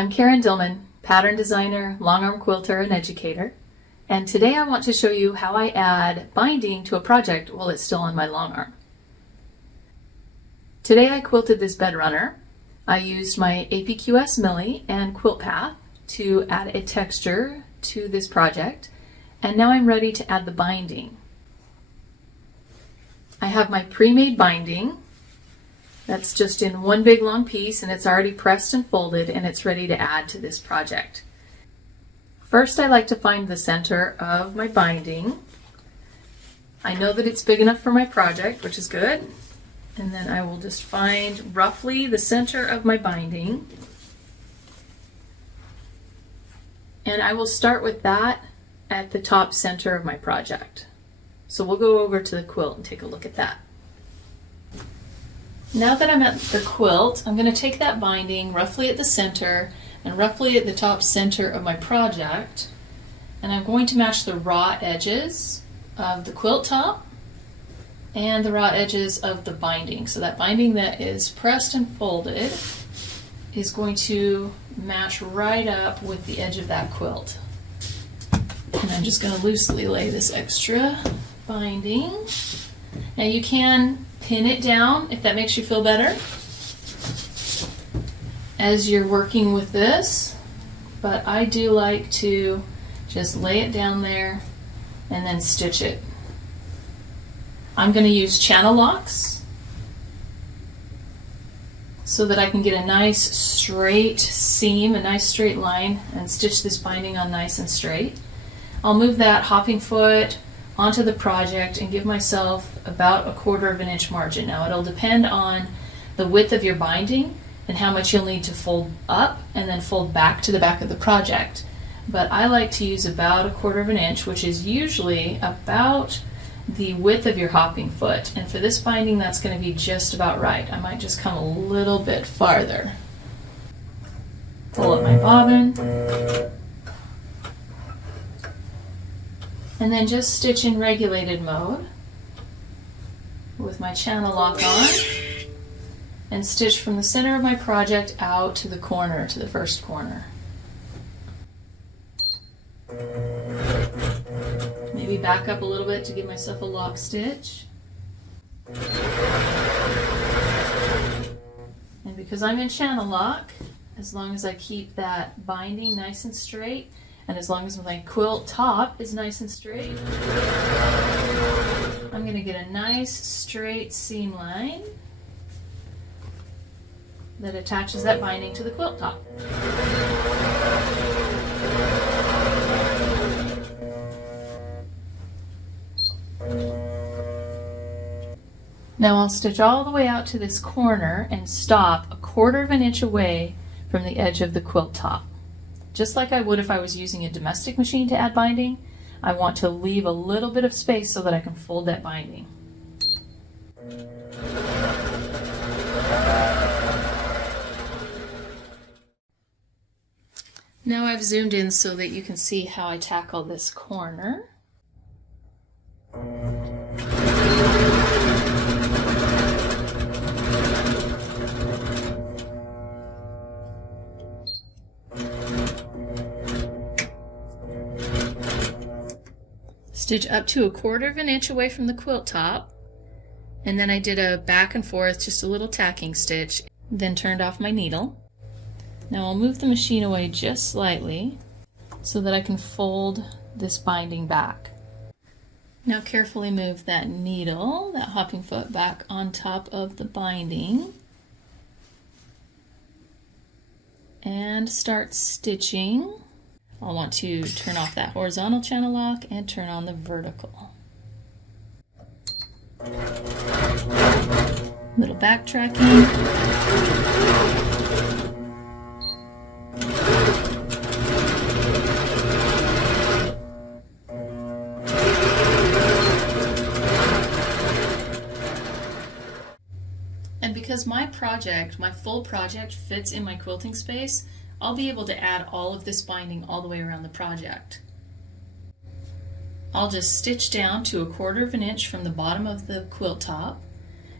I'm Karen Dillman, pattern designer, longarm quilter, and educator. And today I want to show you how I add binding to a project while it's still on my longarm. Today I quilted this bed runner. I used my APQS Millie and quilt path to add a texture to this project. And now I'm ready to add the binding. I have my pre-made binding. That's just in one big long piece, and it's already pressed and folded, and it's ready to add to this project. First, I like to find the center of my binding. I know that it's big enough for my project, which is good. And then I will just find roughly the center of my binding. And I will start with that at the top center of my project. So we'll go over to the quilt and take a look at that. Now that I'm at the quilt, I'm going to take that binding roughly at the center and roughly at the top center of my project, and I'm going to match the raw edges of the quilt top and the raw edges of the binding. So that binding that is pressed and folded is going to match right up with the edge of that quilt. And I'm just going to loosely lay this extra binding. Now you can pin it down if that makes you feel better as you're working with this, but I do like to just lay it down there and then stitch it. I'm going to use channel locks so that I can get a nice straight seam, a nice straight line, and stitch this binding on nice and straight. I'll move that hopping foot onto the project and give myself about 1/4 inch margin. Now it'll depend on the width of your binding and how much you'll need to fold up and then fold back to the back of the project. But I like to use about 1/4 inch, which is usually about the width of your hopping foot. And for this binding, that's going to be just about right. I might just come a little bit farther. Pull up my bobbin. And then just stitch in regulated mode with my channel lock on, and stitch from the center of my project out to the corner, to the first corner. Maybe back up a little bit to give myself a lock stitch. And because I'm in channel lock, as long as I keep that binding nice and straight, and as long as my quilt top is nice and straight, I'm going to get a nice straight seam line that attaches that binding to the quilt top. Now I'll stitch all the way out to this corner and stop 1/4 inch away from the edge of the quilt top. Just like I would if I was using a domestic machine to add binding, I want to leave a little bit of space so that I can fold that binding. Now I've zoomed in so that you can see how I tackle this corner. Stitch up to 1/4 inch away from the quilt top, and then I did a back and forth, just a little tacking stitch, then turned off my needle. Now I'll move the machine away just slightly so that I can fold this binding back. Now carefully move that needle, that hopping foot, back on top of the binding and start stitching. I'll want to turn off that horizontal channel lock and turn on the vertical. Little backtracking. And because my project, my full project, fits in my quilting space, I'll be able to add all of this binding all the way around the project. I'll just stitch down to 1/4 inch from the bottom of the quilt top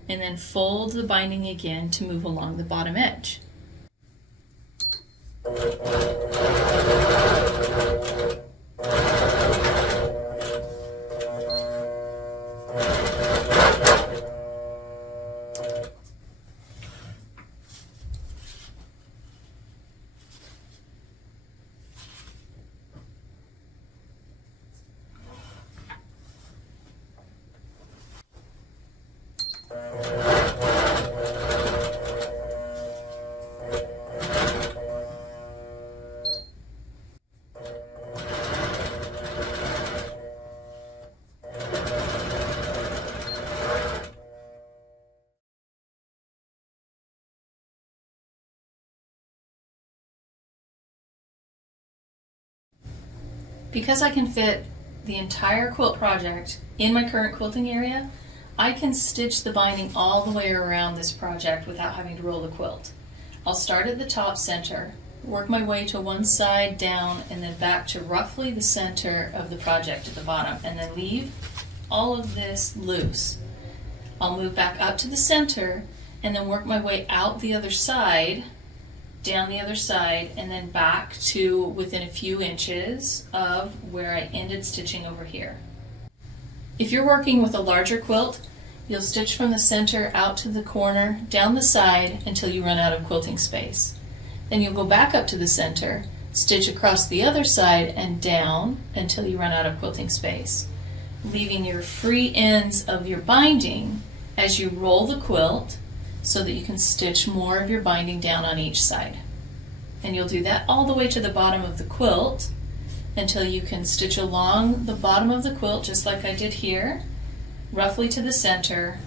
and then fold the binding again to move along the bottom edge. Because I can fit the entire quilt project in my current quilting area, I can stitch the binding all the way around this project without having to roll the quilt. I'll start at the top center, work my way to one side down, and then back to roughly the center of the project at the bottom, and then leave all of this loose. I'll move back up to the center and then work my way out the other side, down the other side, and then back to within a few inches of where I ended stitching over here. If you're working with a larger quilt, you'll stitch from the center out to the corner, down the side until you run out of quilting space. Then you'll go back up to the center, stitch across the other side and down until you run out of quilting space, leaving your free ends of your binding as you roll the quilt so that you can stitch more of your binding down on each side. And you'll do that all the way to the bottom of the quilt until you can stitch along the bottom of the quilt just like I did here, roughly to the center,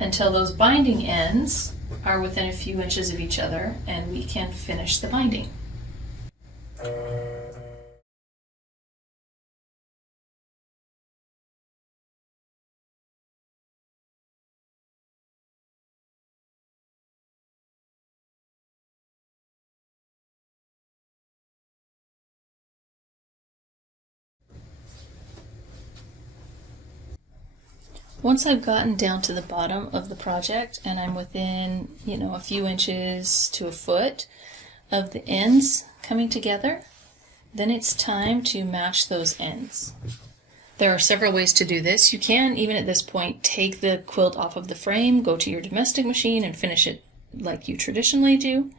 until those binding ends are within a few inches of each other and we can finish the binding. Once I've gotten down to the bottom of the project and I'm within, a few inches to a foot of the ends coming together, then it's time to match those ends. There are several ways to do this. You can, even at this point, take the quilt off of the frame, go to your domestic machine and finish it like you traditionally do.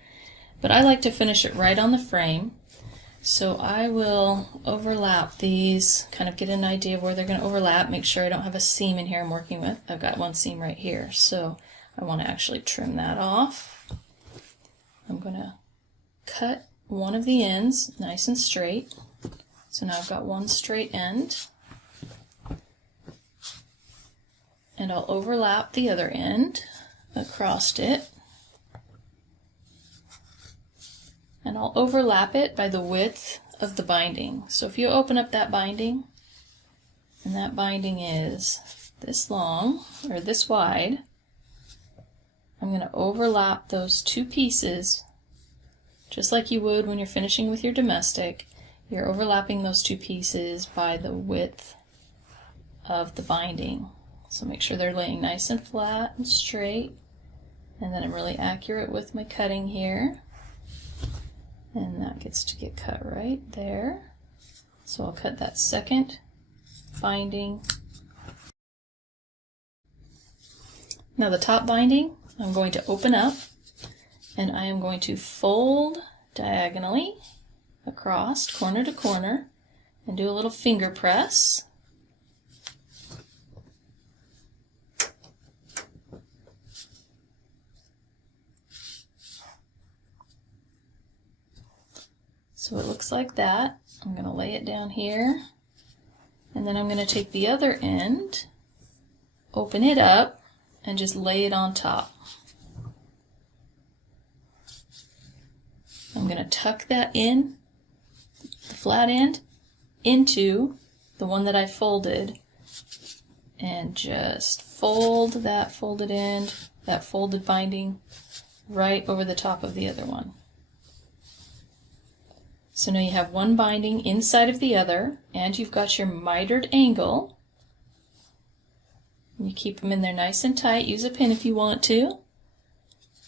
But I like to finish it right on the frame. So I will overlap these, kind of get an idea of where they're going to overlap, make sure I don't have a seam in here I'm working with. I've got one seam right here, so I want to actually trim that off. I'm going to cut one of the ends nice and straight. So now I've got one straight end. And I'll overlap the other end across it. And I'll overlap it by the width of the binding. So if you open up that binding, and that binding is this long, or this wide, I'm going to overlap those two pieces, just like you would when you're finishing with your domestic. You're overlapping those two pieces by the width of the binding. So make sure they're laying nice and flat and straight, and then I'm really accurate with my cutting here. And that gets to get cut right there. So I'll cut that second binding. Now the top binding, I'm going to open up and I am going to fold diagonally across, corner to corner, and do a little finger press. So it looks like that. I'm going to lay it down here, and then I'm going to take the other end, open it up, and just lay it on top. I'm going to tuck that in, the flat end, into the one that I folded, and just fold that folded end, that folded binding, right over the top of the other one. So now you have one binding inside of the other, and you've got your mitered angle. You keep them in there nice and tight. Use a pin if you want to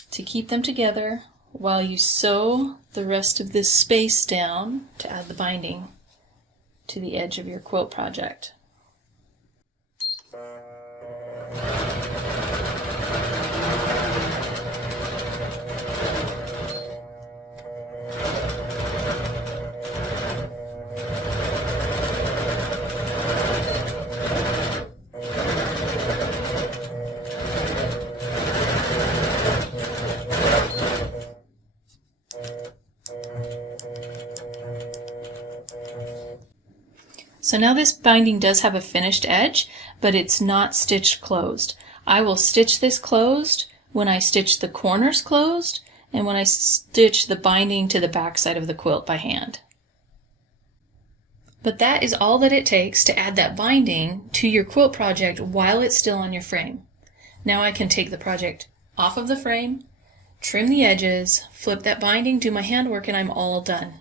keep them together while you sew the rest of this space down to add the binding to the edge of your quilt project. So now this binding does have a finished edge, but it's not stitched closed. I will stitch this closed when I stitch the corners closed and when I stitch the binding to the back side of the quilt by hand. But that is all that it takes to add that binding to your quilt project while it's still on your frame. Now I can take the project off of the frame, trim the edges, flip that binding, do my handwork, and I'm all done.